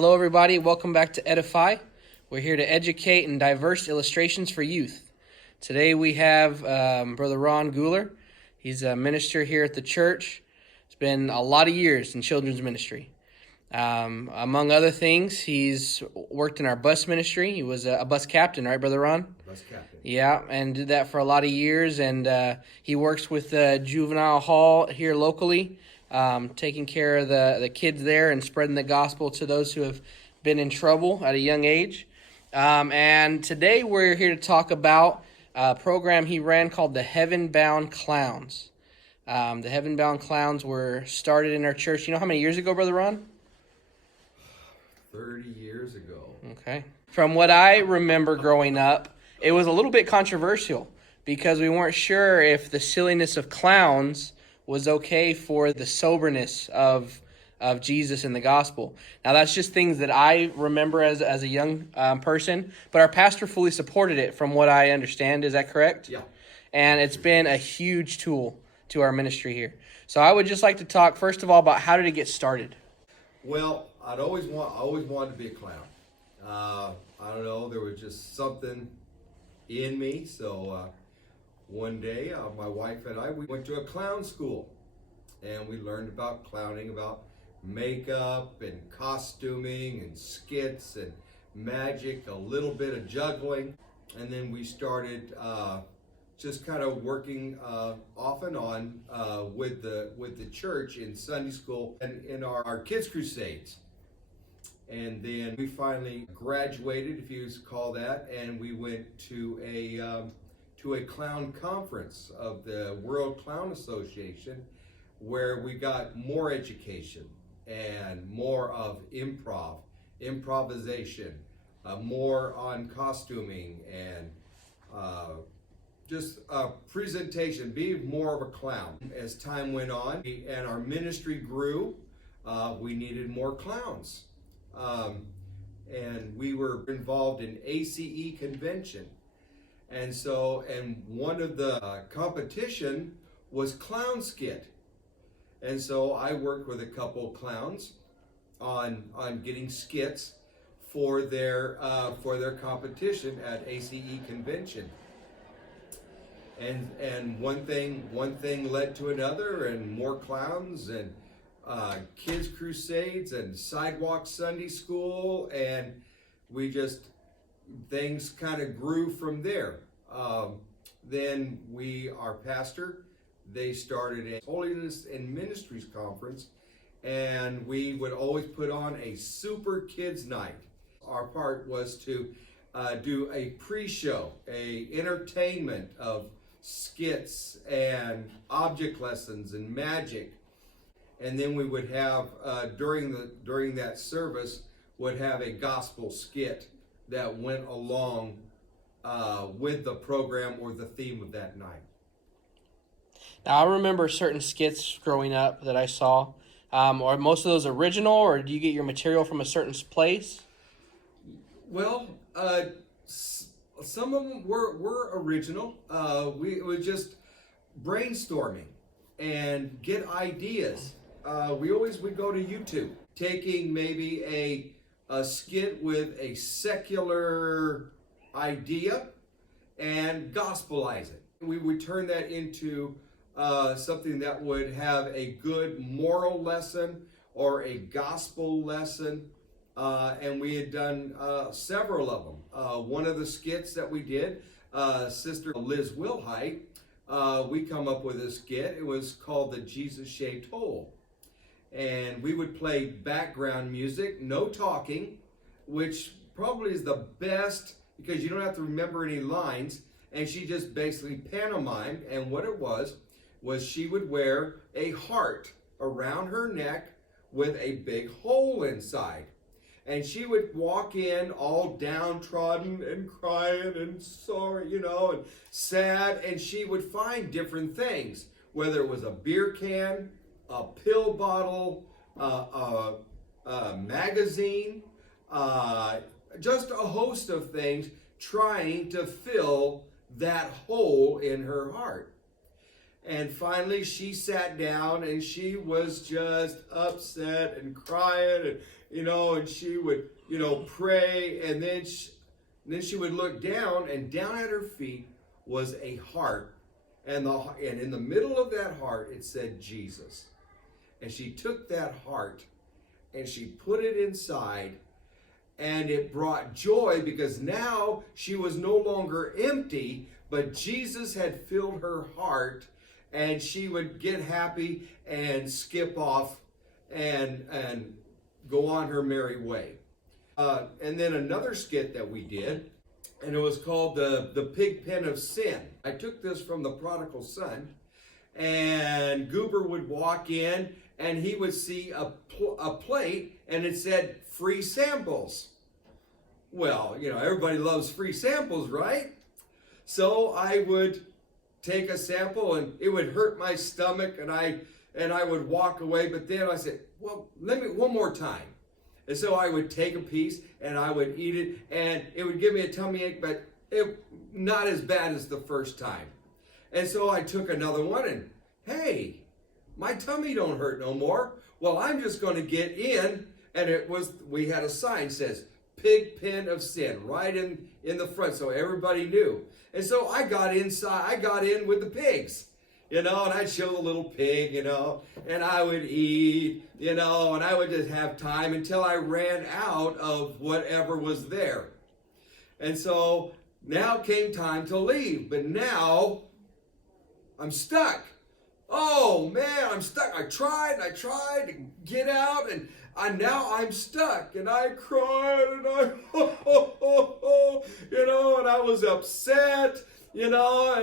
Hello, everybody. Welcome back to Edify. We're here to educate in diverse illustrations for youth. Today we have Brother Ron Guler. He's a minister here at the church. It's been a lot of years in children's ministry. Among other things, he's worked in our bus ministry. He was a bus captain, right, Brother Ron? Bus captain. Yeah, and did that for a lot of years. And he works with the juvenile hall here locally, taking care of the kids there and spreading the gospel to those who have been in trouble at a young age. And today we're here to talk about a program he ran called the Heaven Bound Clowns. The Heaven Bound Clowns were started in our church. You know how many years ago, Brother Ron? 30 years ago. Okay. From what I remember growing up, it was a little bit controversial because we weren't sure if the silliness of clowns was okay for the soberness of Jesus and the gospel. Now, that's just things that I remember as a young person, but our pastor fully supported it from what I understand. Is that correct? Yeah. And it's been a huge tool to our ministry here. So I would just like to talk, first of all, about how did it get started? Well, I always wanted to be a clown. I don't know, there was just something in me. So one day, my wife and I, we went to a clown school, and we learned about clowning, about makeup and costuming and skits and magic, a little bit of juggling. And then we started just kind of working off and on with the church in Sunday school and in our kids crusades. And then we finally graduated, if you call that, and we went to a clown conference of the World Clown Association, where we got more education and more of improvisation, more on costuming and just a presentation, be more of a clown. As time went on and our ministry grew, we needed more clowns. And we were involved in ACE convention. And one of the competition was clown skit. And so I worked with a couple clowns on getting skits for their competition at ACE convention. And one thing led to another, and more clowns and kids crusades and sidewalk Sunday school, and things kind of grew from there. Then our pastor, they started a Holiness and Ministries conference, and we would always put on a super kids night. Our part was to do a pre-show, a entertainment of skits and object lessons and magic. And then we would have, during that service, would have a gospel skit that went along with the program or the theme of that night. Now, I remember certain skits growing up that I saw. Are most of those original, or do you get your material from a certain place? Well, some of them were original. We were just brainstorming and get ideas. We would go to YouTube, taking maybe a skit with a secular idea and gospelize it. We would turn that into something that would have a good moral lesson or a gospel lesson. And we had done several of them. One of the skits that we did, Sister Liz Wilhite, we come up with a skit. It was called the Jesus Shaped Hole. And we would play background music, no talking, which probably is the best because you don't have to remember any lines. And she just basically pantomimed. And what it was she would wear a heart around her neck with a big hole inside. And she would walk in all downtrodden and crying and sorry, and sad. And she would find different things, whether it was a beer can, a pill bottle, a magazine, just a host of things trying to fill that hole in her heart. And finally she sat down and she was just upset and crying and and she would, pray, and then she would look down, and down at her feet was a heart, and in the middle of that heart it said Jesus. And she took that heart and she put it inside, and it brought joy because now she was no longer empty, but Jesus had filled her heart, and she would get happy and skip off and go on her merry way. And then another skit that we did, and it was called the Pig Pen of Sin. I took this from the Prodigal Son, and Goober would walk in, and he would see a plate, and it said free samples. Well, everybody loves free samples, right? So I would take a sample, and it would hurt my stomach, and I would walk away. But then I said, well, let me one more time. And so I would take a piece and I would eat it, and it would give me a tummy ache, but not as bad as the first time. And so I took another one, and hey, my tummy don't hurt no more. Well, I'm just going to get in, and we had a sign that says Pig Pen of Sin right in the front, so everybody knew. And so I got in with the pigs. And I'd show the little pig, and I would eat, and I would just have time until I ran out of whatever was there. And so now came time to leave, but now I'm stuck. Oh man, I'm stuck. I tried to get out, and now I'm stuck, and I cried, and and I was upset, and I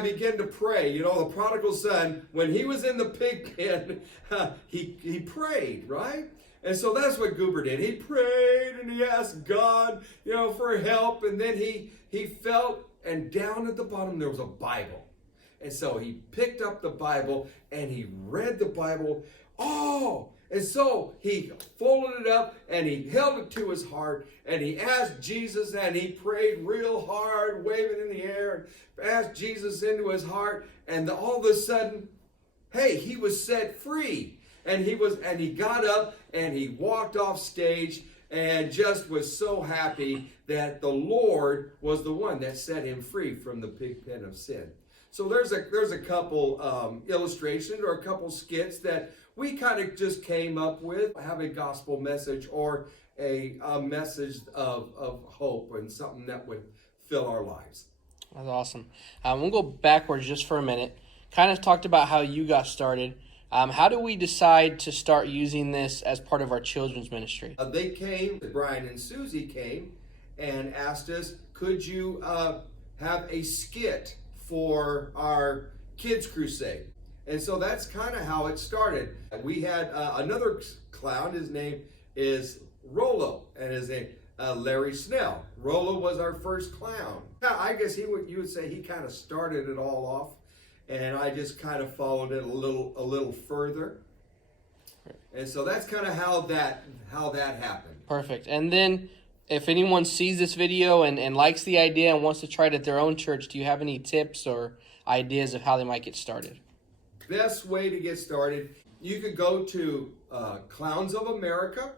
began to pray. The prodigal son, when he was in the pig pen, he prayed, right? And so that's what Goober did. He prayed and he asked God, for help. And then he felt, and down at the bottom there was a Bible. And so he picked up the Bible and he read the Bible. Oh! And so he folded it up and he held it to his heart and he asked Jesus, and he prayed real hard, waving in the air, and asked Jesus into his heart. And all of a sudden, hey, he was set free. And he got up and he walked off stage and just was so happy that the Lord was the one that set him free from the pig pen of sin. So there's a couple illustrations or a couple skits that we kind of just came up with, have a gospel message or a message of hope and something that would fill our lives. That's awesome. We'll go backwards just for a minute. Kind of talked about how you got started. How do we decide to start using this as part of our children's ministry? They came, Brian and Susie came and asked us, could you have a skit for our kids crusade? And so that's kind of how it started. We had another clown. His name is Rollo, and his name Larry Snell. Rollo was our first clown. I guess you would say he kind of started it all off, and I just kind of followed it a little further. And so that's kind of how that happened. Perfect. And then if anyone sees this video and likes the idea and wants to try it at their own church, do you have any tips or ideas of how they might get started? Best way to get started, you could go to Clowns of America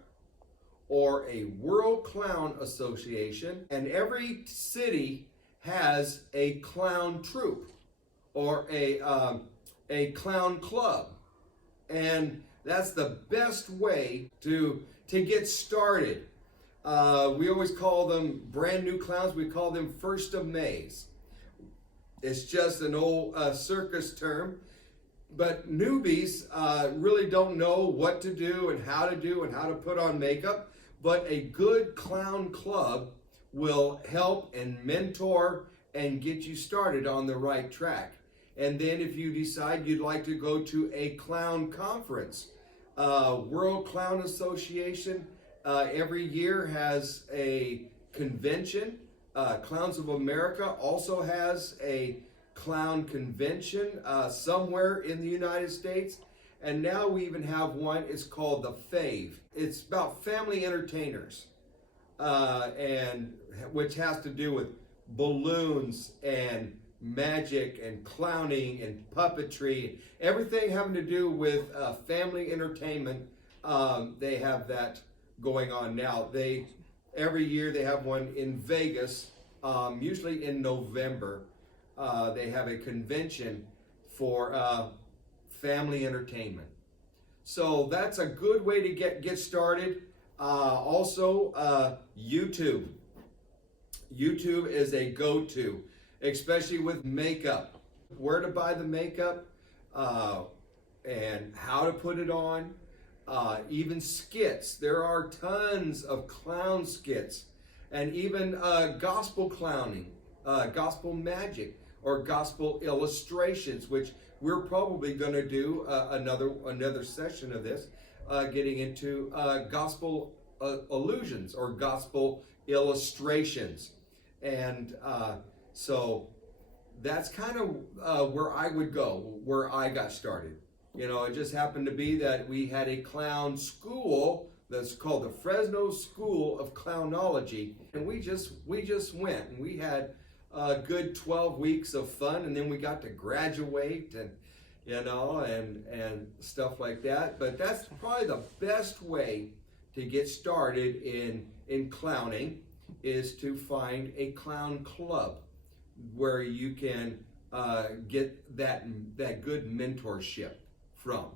or a World Clown Association, and every city has a clown troupe or a clown club, and that's the best way to get started. We always call them brand new clowns. We call them First of Mays. It's just an old circus term. But newbies really don't know what to do and how to put on makeup. But a good clown club will help and mentor and get you started on the right track. And then if you decide you'd like to go to a clown conference, World Clown Association every year has a convention. Clowns of America also has a clown convention somewhere in the United States. And now we even have one, it's called the FAVE. It's about family entertainers, and which has to do with balloons and magic and clowning and puppetry, everything having to do with family entertainment they have that going on now. Every year they have one in Vegas, usually in November. They have a convention for family entertainment. So that's a good way to get started. Also, YouTube. YouTube is a go-to, especially with makeup. Where to buy the makeup, and how to put it on. Even skits. There are tons of clown skits, and even gospel clowning, gospel magic, or gospel illustrations, which we're probably going to do another session of this, getting into gospel illusions or gospel illustrations. And so that's kind of where I would go, where I got started. You know, it just happened to be that we had a clown school that's called the Fresno School of Clownology, and we just went, and we had a good 12 weeks of fun, and then we got to graduate, and and stuff like that. But that's probably the best way to get started in clowning, is to find a clown club where you can get that good mentorship from.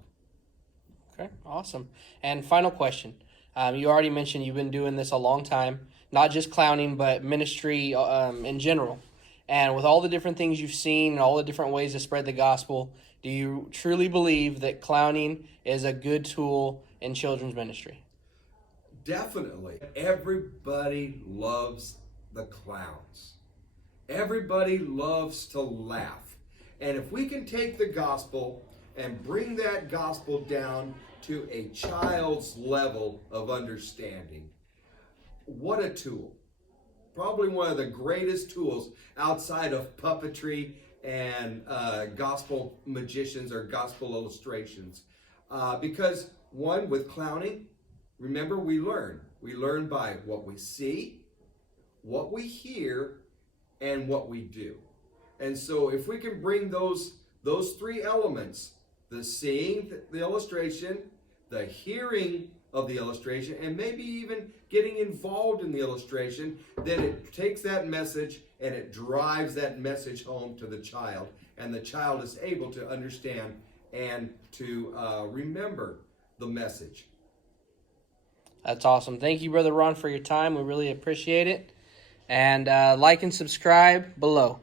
Okay, awesome. And final question. You already mentioned you've been doing this a long time, not just clowning, but ministry in general. And with all the different things you've seen and all the different ways to spread the gospel, do you truly believe that clowning is a good tool in children's ministry? Definitely. Everybody loves the clowns. Everybody loves to laugh. And if we can take the gospel and bring that gospel down to a child's level of understanding, what a tool. Probably one of the greatest tools outside of puppetry and gospel magicians or gospel illustrations. Because one, with clowning, remember, we learn by what we see, what we hear, and what we do. And so if we can bring those three elements, the seeing the illustration, the hearing of the illustration, and maybe even getting involved in the illustration, then it takes that message and it drives that message home to the child, and the child is able to understand and to remember the message. That's awesome. Thank you, Brother Ron, for your time. We really appreciate it. And like and subscribe below.